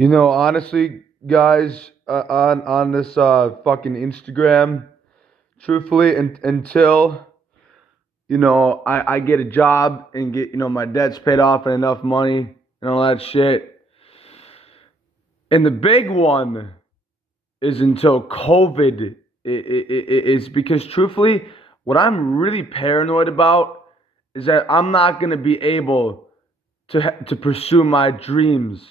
Honestly, guys, on this fucking Instagram, truthfully, until I get a job and get my debt's paid off and enough money and all that shit. And the big one is until COVID is because truthfully, what I'm really paranoid about is that I'm not gonna be able to pursue my dreams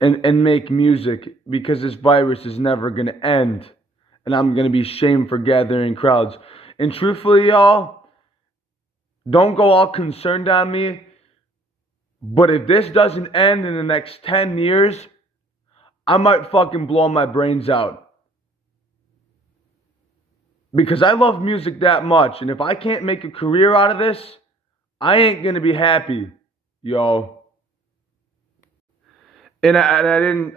and make music because this virus is never gonna end, and I'm gonna be shamed for gathering crowds. And truthfully, y'all, don't go all concerned on me. But if this doesn't end in the next 10 years, I might fucking blow my brains out. Because I love music that much. And if I can't make a career out of this, I ain't gonna be happy, yo. And I didn't,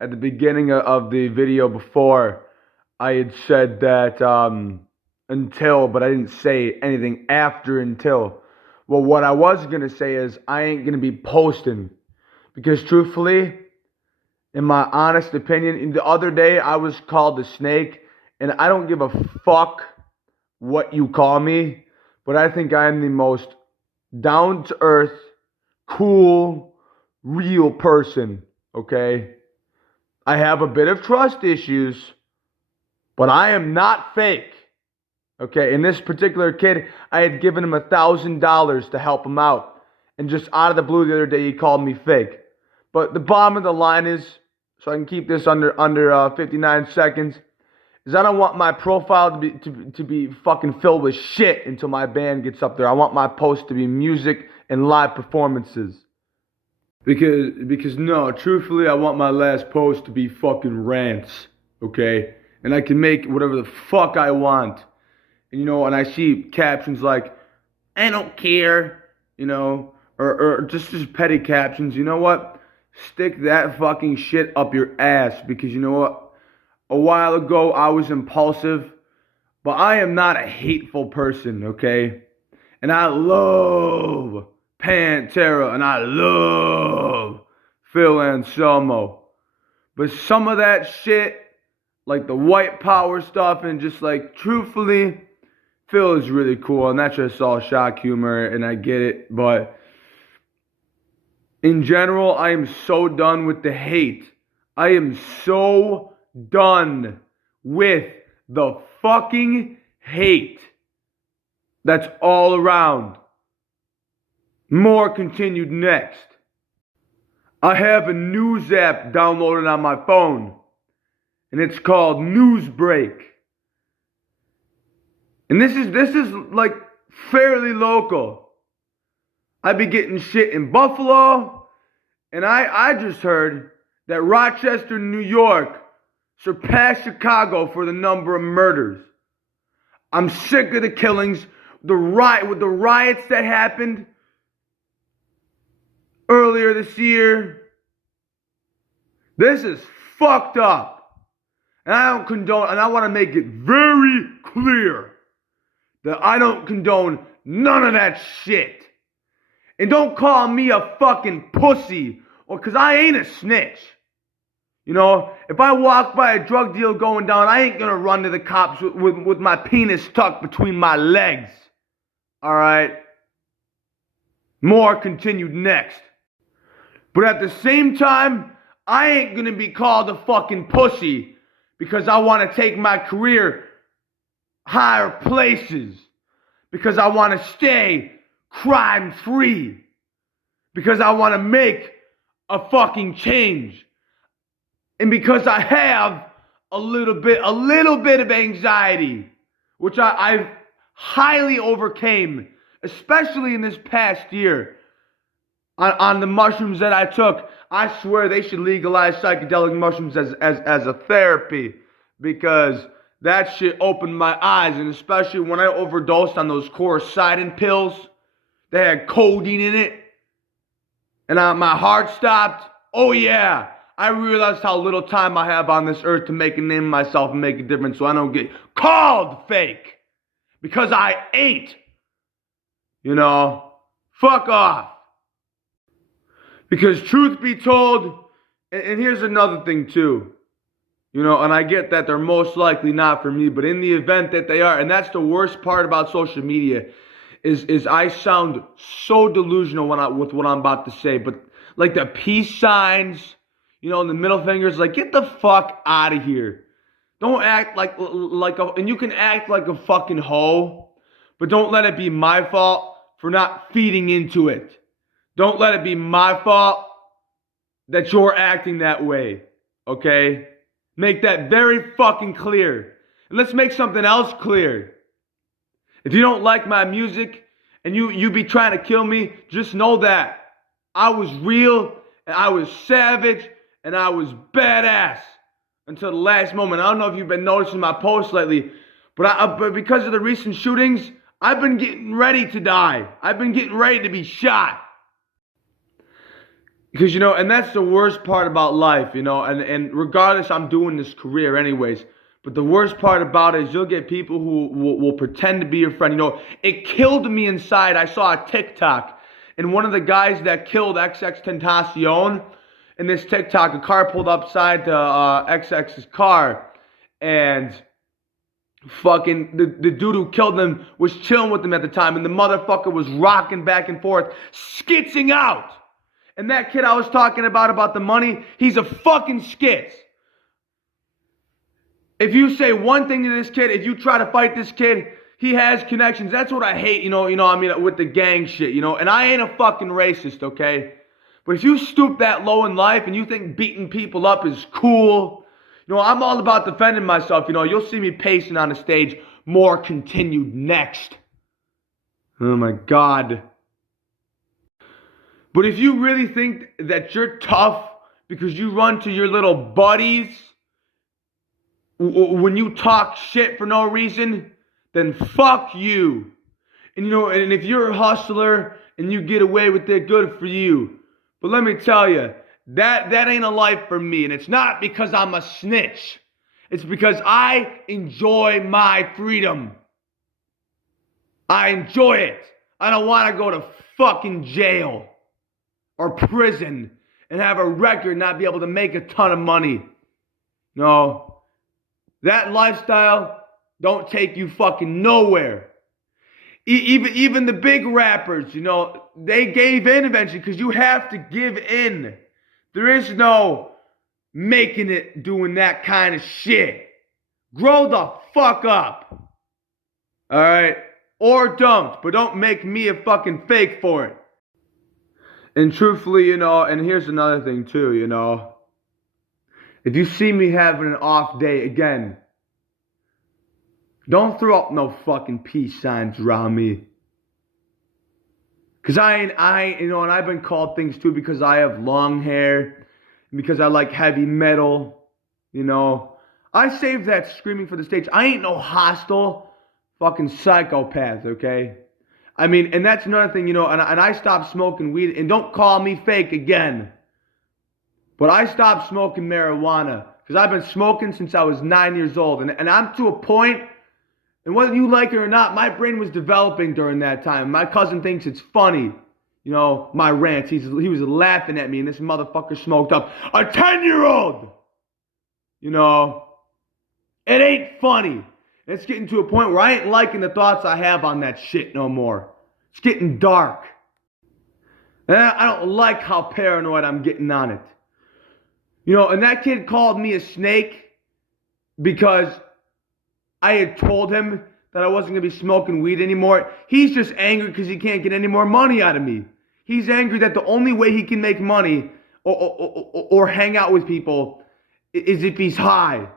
at the beginning of the video before, I had said that, until, but I didn't say anything after until. Well, what I was gonna say is I ain't gonna be posting because truthfully, in my honest opinion, the other day I was called a snake, and I don't give a fuck what you call me, but I think I am the most down to earth, cool, real person, okay? I have a bit of trust issues, but I am not fake. Okay, and this particular kid, I had given him $1,000 to help him out. And just out of the blue the other day, he called me fake. But the bottom of the line is, so I can keep this under 59 seconds, is I don't want my profile to be fucking filled with shit until my band gets up there. I want my post to be music and live performances. Because no, truthfully, I want my last post to be fucking rants, okay? And I can make whatever the fuck I want. And I see captions like, I don't care, or just petty captions. You know what? Stick that fucking shit up your ass because you know what? A while ago, I was impulsive, but I am not a hateful person, okay? And I love Pantera, and I love Phil Anselmo. But some of that shit, like the white power stuff, and just like, truthfully, Phil is really cool, and that's just all shock humor, and I get it, but in general, I am so done with the hate. I am so done with the fucking hate that's all around. More continued next. I have a news app downloaded on my phone, and it's called Newsbreak. And this is like fairly local. I be getting shit in Buffalo, and I just heard that Rochester, New York surpassed Chicago for the number of murders. I'm sick of the killings, with the riots that happened earlier this year. This is fucked up. And I don't condone, and I want to make it very clear that I don't condone none of that shit. And don't call me a fucking pussy, cause I ain't a snitch. If I walk by a drug deal going down, I ain't gonna run to the cops with my penis tucked between my legs. Alright? More continued next. But at the same time, I ain't gonna be called a fucking pussy because I wanna take my career higher places, because I want to stay crime free, because I want to make a fucking change, and because I have a little bit of anxiety, which I highly overcame, especially in this past year on the mushrooms that I took. I swear they should legalize psychedelic mushrooms as a therapy, because that shit opened my eyes, and especially when I overdosed on those Coricidin pills. They had codeine in it, and my heart stopped. Oh yeah, I realized how little time I have on this earth to make a name of myself and make a difference so I don't get called fake. Because I ain't. Fuck off. Because truth be told, and here's another thing too, and I get that they're most likely not for me, but in the event that they are, and that's the worst part about social media, is I sound so delusional with what I'm about to say, but like the peace signs, and the middle fingers, like get the fuck out of here. Don't act and you can act like a fucking hoe, but don't let it be my fault for not feeding into it. Don't let it be my fault that you're acting that way, okay? Make that very fucking clear. And let's make something else clear. If you don't like my music and you be trying to kill me, just know that I was real and I was savage and I was badass until the last moment. I don't know if you've been noticing my posts lately, but because of the recent shootings, I've been getting ready to die. I've been getting ready to be shot. Because, and that's the worst part about life, and regardless, I'm doing this career anyways. But the worst part about it is you'll get people who will pretend to be your friend. It killed me inside. I saw a TikTok, and one of the guys that killed XXXTentacion, in this TikTok, a car pulled up beside XX's car, and fucking the dude who killed him was chilling with him at the time, and the motherfucker was rocking back and forth, skitzing out. And that kid I was talking about the money, he's a fucking skitz. If you say one thing to this kid, if you try to fight this kid, he has connections. That's what I hate, with the gang shit, and I ain't a fucking racist, okay? But if you stoop that low in life and you think beating people up is cool, I'm all about defending myself, you'll see me pacing on the stage. More continued next. Oh my God. But if you really think that you're tough because you run to your little buddies when you talk shit for no reason, then fuck you. And and if you're a hustler and you get away with it, good for you. But let me tell you, that ain't a life for me. And it's not because I'm a snitch. It's because I enjoy my freedom. I enjoy it. I don't want to go to fucking jail or prison and have a record, not be able to make a ton of money. No. That lifestyle don't take you fucking nowhere. Even the big rappers, they gave in eventually because you have to give in. There is no making it doing that kind of shit. Grow the fuck up. All right? Or don't, but don't make me a fucking fake for it. And truthfully, and here's another thing too, if you see me having an off day again, don't throw up no fucking peace signs around me. Cause I ain't, and I've been called things too because I have long hair, because I like heavy metal, I saved that screaming for the stage. I ain't no hostile fucking psychopath, okay? And that's another thing, and I stopped smoking weed, and don't call me fake again. But I stopped smoking marijuana, because I've been smoking since I was 9 years old, and I'm to a point, and whether you like it or not, my brain was developing during that time. My cousin thinks it's funny, my rants. He was laughing at me, and this motherfucker smoked up a 10-year-old. It ain't funny. It's getting to a point where I ain't liking the thoughts I have on that shit no more. It's getting dark. And I don't like how paranoid I'm getting on it. And that kid called me a snake because I had told him that I wasn't going to be smoking weed anymore. He's just angry because he can't get any more money out of me. He's angry that the only way he can make money or hang out with people is if he's high.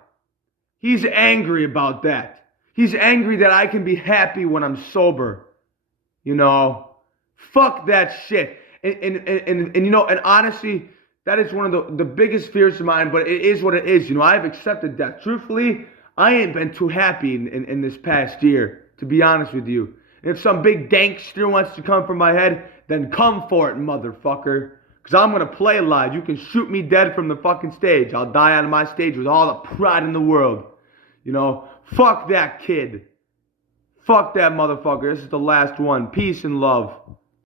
He's angry about that. He's angry that I can be happy when I'm sober. Fuck that shit. And honestly, that is one of the biggest fears of mine, but it is what it is. I've accepted that. Truthfully, I ain't been too happy in this past year, to be honest with you. If some big dankster wants to come for my head, then come for it, motherfucker. Because I'm going to play live. You can shoot me dead from the fucking stage. I'll die on my stage with all the pride in the world. Fuck that kid. Fuck that motherfucker. This is the last one. Peace and love.